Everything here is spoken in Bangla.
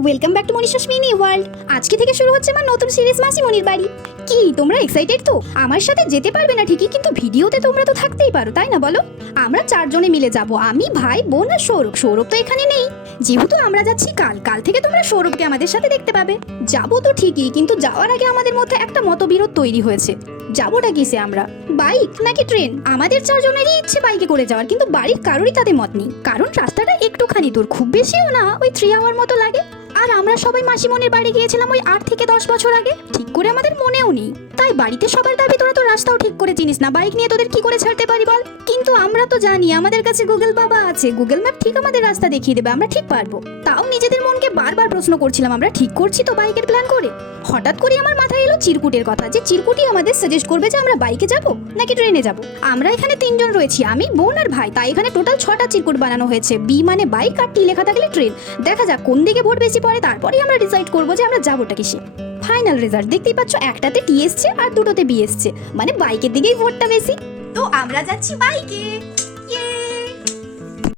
Welcome back to Manisha's mini world. আজকে থেকে শুরু হচ্ছে আমার নতুন সিরিজ মাসিমণির বাড়ি। কি তোমরা এক্সাইটেড তো? আমার সাথে যেতে পারবে না ঠিকই, কিন্তু ভিডিওতে তোমরা তো থাকতেই পারো, তাই না বলো? আমরা চারজনে মিলে যাব, আমি, ভাই, বোন আর সৌরভ। সৌরভ তো এখানে নেই, যেহেতু আমরা যাচ্ছি কাল থেকে তোমরা সৌরভকে আমাদের সাথে দেখতে পাবে। যাবো তো ঠিকই, কিন্তু যাওয়ার আগে আমাদের মধ্যে একটা মতবিরোধ তৈরি হয়েছে। যাবোটা কিসে আমরা, বাইক নাকি ট্রেন? আমাদের চারজনেরই ইচ্ছে বাইকে করে যাওয়ার, কিন্তু বাড়ির কারোরই তাতে মত নেই। কারণ রাস্তাটা একটুখানি দূর, খুব বেশিও না, ওই 3 আওয়ার মতো লাগে। আর আমরা সবাই মাসিমণির বাড়ি গিয়েছিলাম ওই 8 থেকে 10 বছর আগে, ঠিক করে আমাদের মনেও নেই। তাই বাড়িতে সবার দাবি তোরা তো রাস্তাও ঠিক করে চিনিস না, বাইক নিয়ে তোদের কি করে ছাড়তে পারি বল? কিন্তু আমরা তো জানি আমাদের কাছে গুগল বাবা আছে, গুগল ম্যাপ ঠিক আমাদের রাস্তা দেখিয়ে দেবে, আমরা ঠিক পারবো। তাও নিজেদের মনকে বারবার প্রশ্ন করছিলাম আমরা ঠিক করছি তো বাইকের প্ল্যান করে। হঠাৎ করে আমার মাথায় এলো চিরকুটের কথা, যে চিরকুটি আমাদের সাজেস্ট করবে যে আমরা বাইকে যাব নাকি ট্রেনে যাব। আমরা এখানে 3 জন রয়েছি, আমি, বোন আর ভাই, তাই এখানে টোটাল 6টা চিরকুট বানানো হয়েছে। বি মানে বাইক আর টি লেখা থাকলে ট্রেন। দেখা যাক কোন দিকে ভোট বেশি পড়ে, তারপরেই আমরা ডিসাইড করবো যে আমরা যাবোটা কিসে। ফাইনাল রেজাল্ট দেখতেই পাচ্ছ, একটাতে টি এসছে আর দুটোতে বি এসছে, মানে বাইকের দিকেই ভোটটা বেশি। তো আমরা যাচ্ছি বাইকে। ইয়ে